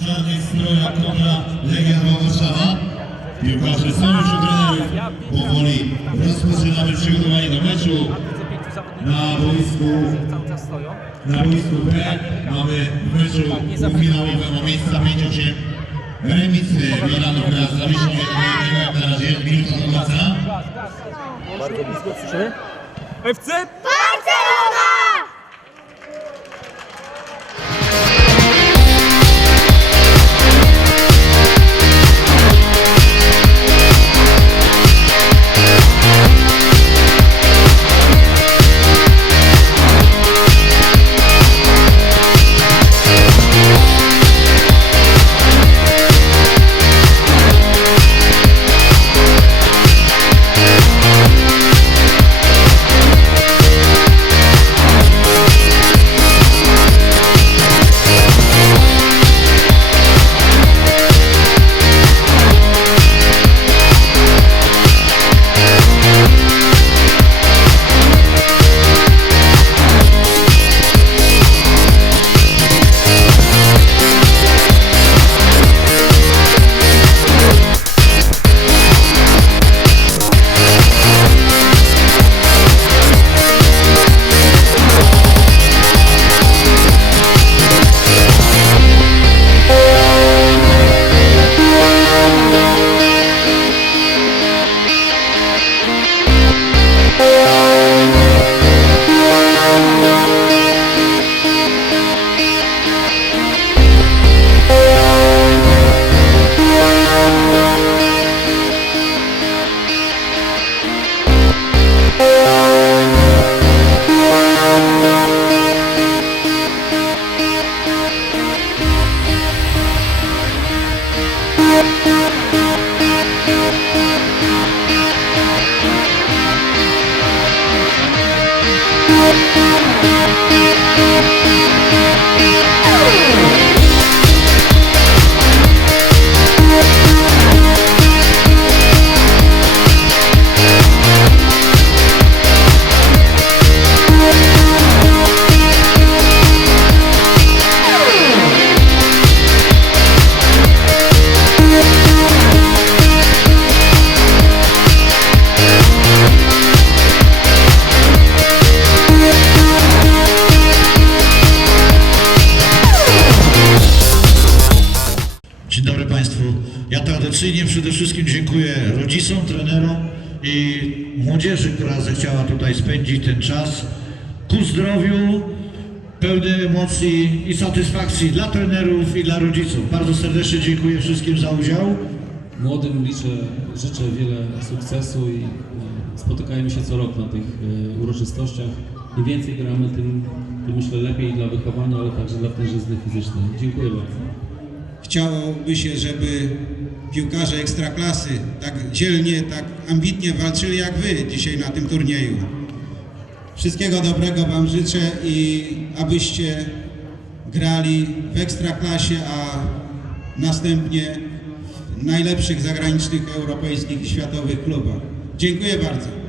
czarnych strojach kontra Legia Warszawa. Piłkarze są już u trenerów. Powoli rozpoczynamy przygotowanie do meczu. Na boisku, na boisku B mamy w meczu półfinałowym o miejsca 5-8 remis Milano gra z Zawiszą 1 jak na razie minuta do końca. Bardzo blisko słyszymy. FC Barcelona! Ja tradycyjnie przede wszystkim dziękuję rodzicom, trenerom i młodzieży, która zechciała tutaj spędzić ten czas ku zdrowiu, pełny emocji i satysfakcji dla trenerów i dla rodziców. Bardzo serdecznie dziękuję wszystkim za udział. Młodym liczę, życzę wiele sukcesu i e, spotykajmy się co rok na tych e, uroczystościach. Im więcej gramy, tym, tym myślę lepiej dla wychowania, ale także dla tężyzny fizycznej. Dziękuję bardzo. Chciałoby się, żeby piłkarze ekstraklasy tak dzielnie, tak ambitnie walczyli jak wy dzisiaj na tym turnieju. Wszystkiego dobrego Wam życzę i abyście grali w ekstraklasie, a następnie w najlepszych zagranicznych, europejskich i światowych klubach. Dziękuję bardzo.